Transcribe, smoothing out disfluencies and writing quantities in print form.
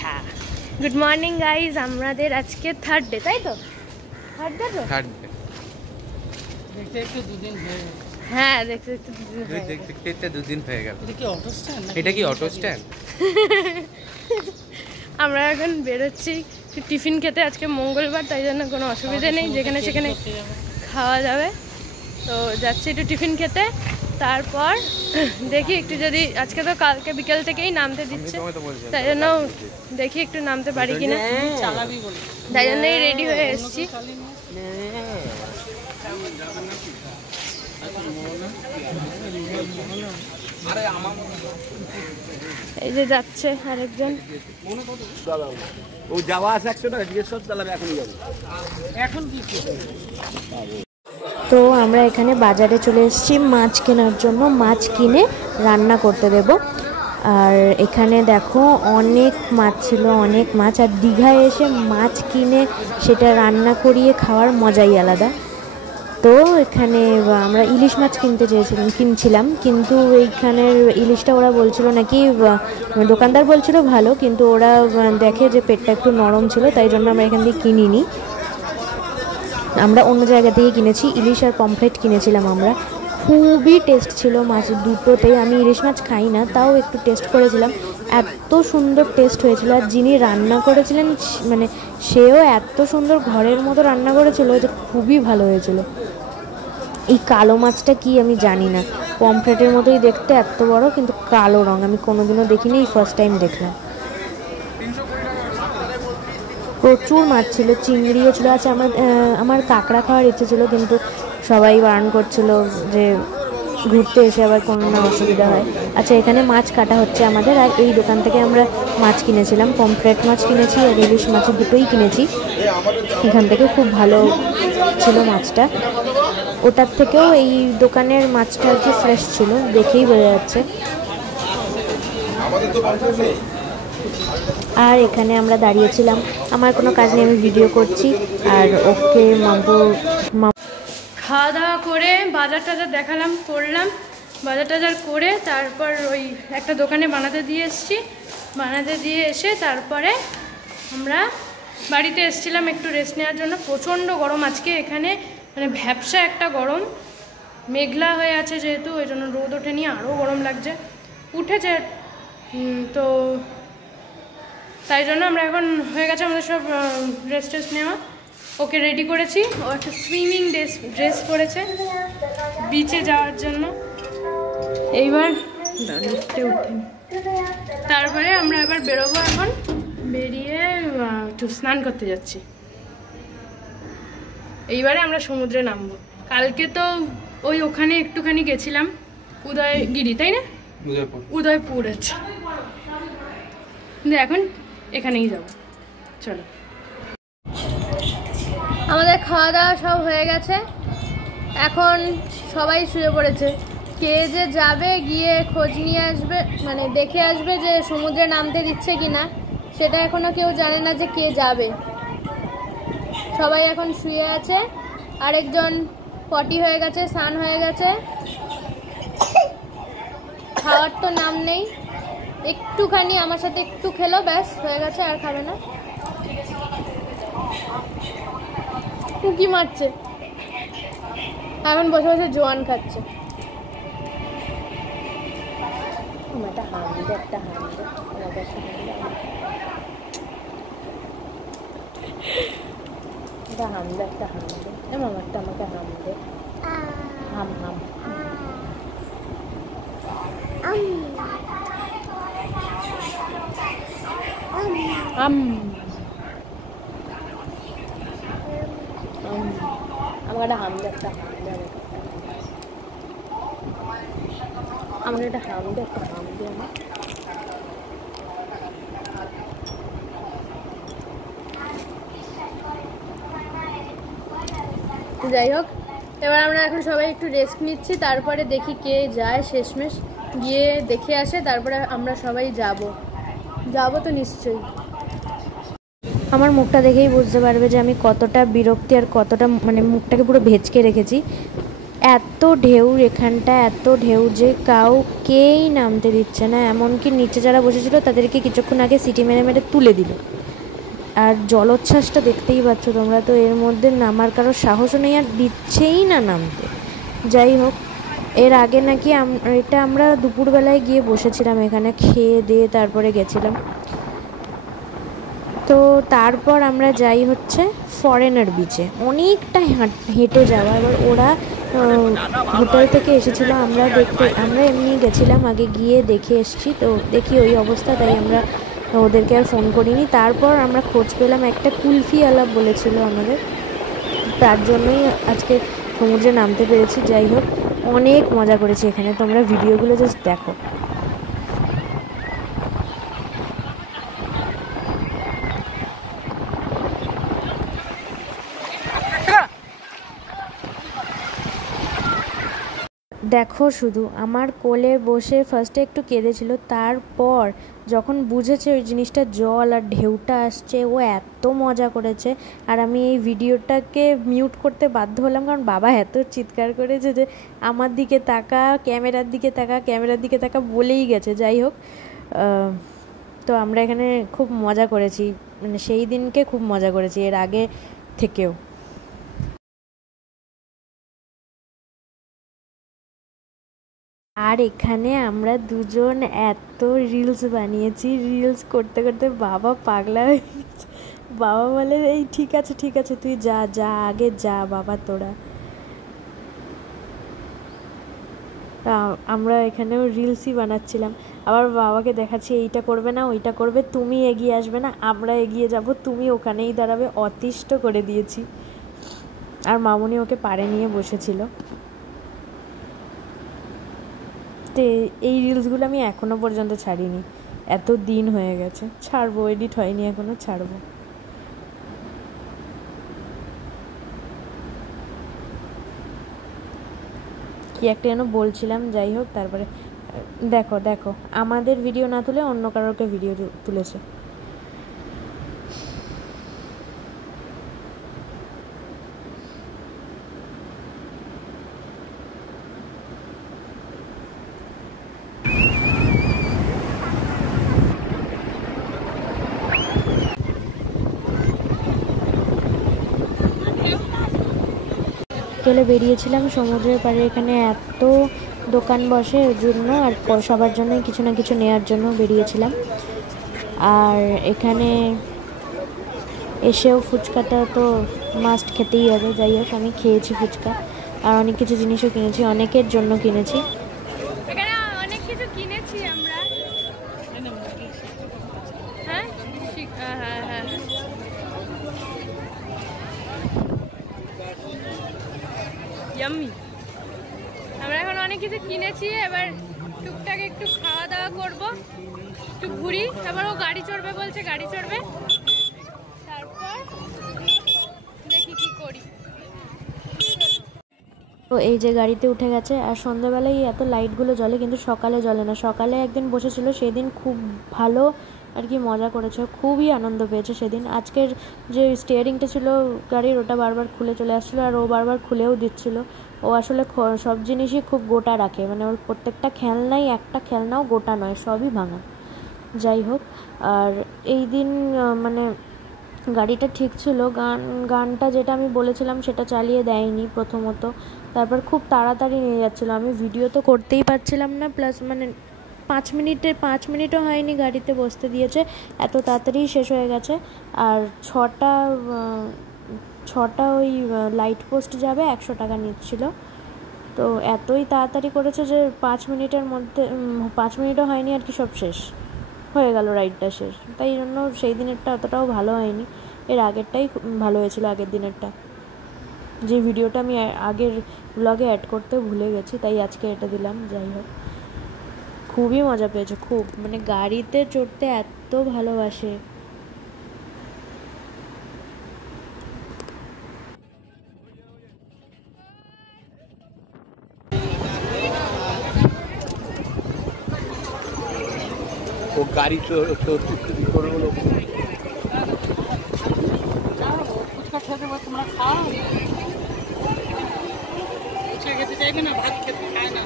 হ্যাঁ, good morning guys. আমাদের আজকে থার্ড ডে, তাই তো? থার্ড ডে তো? Third day. দেখতে একটু দুদিন হয়ে গেল। হ্যাঁ, দেখতে দেখতে দুদিন হয়ে গেল। এটা কি অটো স্ট্যান্ড? এটা কি অটো স্ট্যান্ড? আমরা এখন বেরোচ্ছি টিফিন খেতে। আজকে মঙ্গলবার, তাই জন্য কোনো অসুবিধা নেই, যেখানে সেখানে খাওয়া যাবে। তো যাচ্ছি একটু টিফিন খেতে, তারপর দেখি একটু যদি আজকে তো কালকে বিকেল থেকেই নামতে দিচ্ছে, তাই জন্য দেখি একটু নামতে পারি কিনা, তাই জন্যই রেডি হয়ে এসেছি। এই যে যাচ্ছে আরেকজন। ও যাওয়া আছে 100 টাকা জিজ্ঞেস করতে চালাবে, এখনই যাবে। এখন কি তো আমরা এখানে বাজারে চলে এসেছি মাছ কেনার জন্য, মাছ কিনে রান্না করতে দেব। আর এখানে দেখো অনেক মাছ ছিল, অনেক মাছ। আর দীঘায় এসে মাছ কিনে সেটা রান্না করিয়ে খাওয়ার মজাই আলাদা। তো এখানে আমরা ইলিশ মাছ কিনছিলাম, কিন্তু এইখানের ইলিশটা ওরা বলছিল নাকি, দোকানদার বলছিল ভালো, কিন্তু ওরা দেখে যে পেটটা একটু নরম ছিল, তাই জন্য আমরা এখান থেকে কিনিনি। আমরা অন্য জায়গা থেকে কিনেছি, ইলিশ আর পমফ্রেট কিনেছিলাম আমরা। খুবই টেস্ট ছিল মাছ দুটোতেই। আমি ইলিশ মাছ খাই না, তাও একটু টেস্ট করেছিলাম, এত সুন্দর টেস্ট হয়েছিল। আর যিনি রান্না করেছিলেন মানে সেও এত সুন্দর ঘরের মতো রান্না করেছিল যে খুবই ভালো হয়েছিল। এই কালো মাছটা কি আমি জানি না, পমফ্রেটের মতোই দেখতে, এত বড়, কিন্তু কালো রঙ। আমি কোনোদিনও দেখিনি, এই ফার্স্ট টাইম দেখলাম। প্রচুর মাছ ছিল, চিংড়িও ছিল। আচ্ছা, আমার কাঁকড়া খাওয়ার ইচ্ছে ছিল, কিন্তু সবাই বারণ করছিল যে ঘুরতে এসে আবার কোনো না অসুবিধা হয়। আচ্ছা, এখানে মাছ কাটা হচ্ছে আমাদের। আর এই দোকান থেকে আমরা মাছ কিনেছিলাম, পমফ্রেট মাছ কিনেছি আর ইলিশ মাছ দুটোই কিনেছি। এখান থেকে খুব ভালো ছিল মাছটা, ওটার থেকেও এই দোকানের মাছটা আর কি ফ্রেশ ছিল, দেখেই বোঝা যাচ্ছে। আর এখানে আমরা দাঁড়িয়েছিলাম, আমার কোনো কাজ নেই, আমি ভিডিও করছি। আর ওকে খাওয়া দাওয়া করে বাজার টাজার দেখালাম, করলাম বাজার টাজার করে, তারপর ওই একটা দোকানে বানাতে দিয়ে এসেছি। বানাতে দিয়ে এসে তারপরে আমরা বাড়িতে এসেছিলাম একটু রেস্ট নেওয়ার জন্য। প্রচণ্ড গরম আজকে এখানে, মানে ভ্যাপসা একটা গরম, মেঘলা হয়ে আছে যেহেতু, ওই জন্য রোদ ওঠেনি, আরও গরম লাগছে, উঠেছে। তো তাই জন্য আমরা এখন হয়ে গেছে আমাদের সব রেস্ট নেওয়া। ওকে রেডি করেছি, ও একটা সুইমিং ড্রেস পরেছে বিচে যাওয়ার জন্য। এইবার লিফটে উঠেনি, তারপরে আমরা এবার বেরোবো। এখন বেরিয়ে একটু স্নান করতে যাচ্ছি। এইবারে আমরা সমুদ্রে নামবো। কালকে তো ওই ওখানে একটুখানি গেছিলাম, উদয়গিরি, তাই না? উদয়পুর আছে, কিন্তু এখন এখানেই যাব। চলো, আমাদের খাওয়া দাওয়া সব হয়ে গেছে, এখন সবাই শুয়ে পড়েছে। কে যে যাবে গিয়ে খোঁজ নিয়ে আসবে, মানে দেখে আসবে যে সমুদ্রে নামতে দিচ্ছে কিনা, সেটা এখনো কেউ জানে না যে কে যাবে। সবাই এখন শুয়ে আছে। আরেকজন পটি হয়ে গেছে, স্নান হয়ে গেছে, খাওয়ার তো নাম নেই, একটুখানি আমার সাথে একটু খেলো, ব্যাস হয়ে গেছে, আর খাবে না। কুকি মারছে, এখন বসে বসে জোয়ান খাচ্ছে। একটা হাম দে, একটা হাম দে, একটা হাম দে, একটা হাম দে, মামারটা আমাকে হাম দে, হাম হাম। আমাকে একটা হাম দে, একটা হাম দে, আমাকে একটা হাম দে, একটা হাম দে। যাই হোক, এবার আমরা এখন সবাই একটু রেস্ট নিচ্ছি, তারপরে দেখি কে যায়, শেষমেশ গিয়ে দেখে আসে, তারপরে আমরা সবাই যাব তো নিশ্চয়ই। আমার মুখটা দেখেই বুঝতে পারবে যে আমি কতটা বিরক্তি আর কতটা মানে মুখটাকে পুরো ভেঁচকে রেখেছি। এত ঢেউ এখানটা, এত ঢেউ যে কাউকেই নামতে দিচ্ছে না। এমনকি নিচে যারা বসেছিল তাদেরকে কিছুক্ষণ আগে সিটি মেরে মেরে তুলে দিল। আর জলোচ্ছ্বাসটা দেখতেই পাচ্ছ তোমরা, তো এর মধ্যে নামার কারো সাহসও নেই, আর দিচ্ছেই না নামতে। যাই হোক, এর আগে নাকি এটা আমরা দুপুরবেলায় গিয়ে বসেছিলাম এখানে, খেয়ে দিয়ে তারপরে গেছিলাম। তো তারপর আমরা যাই হচ্ছে ফরেনার বিচে, অনেকটা হেঁটে যাওয়া। এবার ওরা হোটেল থেকে এসেছিলো, আমরা এমনি গেছিলাম, আগে গিয়ে দেখে এসেছি। তো দেখি ওই অবস্থা, তাই আমরা ওদেরকে আর ফোন করিনি। তারপর আমরা খোঁজ পেলাম, একটা কুলফি আলাপ বলেছিল আমাদের, তার জন্যই আজকে সমুদ্রে নামতে পেরেছি। যাই হোক, অনেক মজা করেছি এখানে, তোমরা ভিডিওগুলো জাস্ট দেখো। দেখো শুধু, আমার কোলে বসে ফার্স্টে একটু কেঁদেছিল, তারপর যখন বুঝেছে ওই জিনিসটা জল আর ঢেউটা আসছে, ও এত মজা করেছে। আর আমি এই ভিডিওটাকে মিউট করতে বাধ্য হলাম, কারণ বাবা এত চিৎকার করেছে যে আমার দিকে তাকা, ক্যামেরার দিকে তাকা, ক্যামেরার দিকে তাকা বলেই গেছে। যাই হোক, তো আমরা এখানে খুব মজা করেছি, মানে সেই দিনকে খুব মজা করেছি এর আগে থেকেও। আর এখানে আমরা দুজন এত রিলস বানিয়েছি, রিলস করতে করতে বাবা পাগলা হয়ে গেছে। বাবা বলে, এই ঠিক আছে ঠিক আছে, তুই যা যা আগে যা বাবা তোরা। আমরা এখানেও রিলসই বানাচ্ছিলাম, আবার বাবাকে দেখাচ্ছি এইটা করবে না ওইটা করবে, তুমি এগিয়ে আসবে না, আমরা এগিয়ে যাব, তুমি ওখানেই দাঁড়াবে, অতিষ্ঠ করে দিয়েছি। আর মামুনি ওকে পাড়ে নিয়ে বসেছিল। এই রিলসগুলো আমি এখনও পর্যন্ত ছাড়িনি, এত দিন হয়ে গেছে। ছাড়বো, এডিট হয়নি এখনও, ছাড়বো। কি একটা যেন বলছিলাম, যাই হোক। তারপরে দেখো দেখো, আমাদের ভিডিও না তুলে অন্য কারোকে ভিডিও তুলেছে। চলে বেরিয়েছিলাম সমুদ্রের পাড়ে, এখানে এত দোকান বসে ওর জন্য, আর সবার জন্যই কিছু না কিছু নেওয়ার জন্য বেরিয়েছিলাম। আর এখানে এসেও ফুচকাটা তো মাস্ট খেতেই হবে। যাই হোক, আমি খেয়েছি ফুচকা, আর অনেক কিছু জিনিসও কিনেছি, অনেকের জন্য কিনেছি। অনেক কিছু কিনেছি আমরা। হ্যাঁ হ্যাঁ হ্যাঁ, ইয়াম্মি। আমরা এখন অনেক কিছু কিনেছি, এবার টুকটাক একটু খাওয়া দাওয়া করবো, একটু ঘুরি। এবার ও গাড়ি চড়বে বলছে, গাড়ি চড়বে, তারপর দেখি কি করি। তো এই যে গাড়িতে উঠে গেছে, আর সন্ধ্যাবেলায় এত লাইটগুলো জ্বলে, কিন্তু সকালে জ্বলে না। সকালে একদিন বসেছিল, সেদিন খুব ভালো আর কি মজা করেছে, খুবই আনন্দ পেয়েছে সেদিন। আজকের যে স্টিয়ারিংটা ছিল গাড়ির, ওটা বারবার খুলে চলে আসছিলো, আর ও বারবার খুলেও দিচ্ছিল। ও আসলে সব জিনিসই খুব গোটা রাখে, মানে ওর প্রত্যেকটা খেলনাই, একটা খেলনাও গোটা নয়, সবই ভাঙা। যাই হোক, আর এই দিন মানে গাড়িটা ঠিক ছিল, গানটা যেটা আমি বলেছিলাম সেটা চালিয়ে দেয়নি প্রথমত। তারপর খুব তাড়াতাড়ি নিয়ে যাচ্ছিলো, আমি ভিডিও তো করতেই পারছিলাম না, প্লাস মানে 5 মিনিটও হয়নি গাড়িতে বসতে দিয়েছে, এত তাড়াতাড়ি শেষ হয়ে গেছে। আর 6টা ওই লাইট পোস্ট যাবে, 100 টাকা নিচ্ছিল। তো এতই তাড়াতাড়ি করেছে যে 5 মিনিটের মধ্যে, 5 মিনিটও হয়নি আর কি, সব শেষ হয়ে গেল, রাইডটা শেষ। তাই জন্য সেই দিনেরটা অতটাও ভালো হয়নি, এর আগেরটাই ভালো হয়েছিল, আগের দিনেরটা। যে ভিডিওটা আমি আগের ব্লগে অ্যাড করতে ভুলে গেছি, তাই আজকে এটা দিলাম। যাই হোক, খুবই মজা পেয়েছে, খুব, মানে গাড়িতে চড়তে এত ভালোবাসে। ও গাড়ি করবো খেতে চাইবে না, ভাত খেতে খায় না।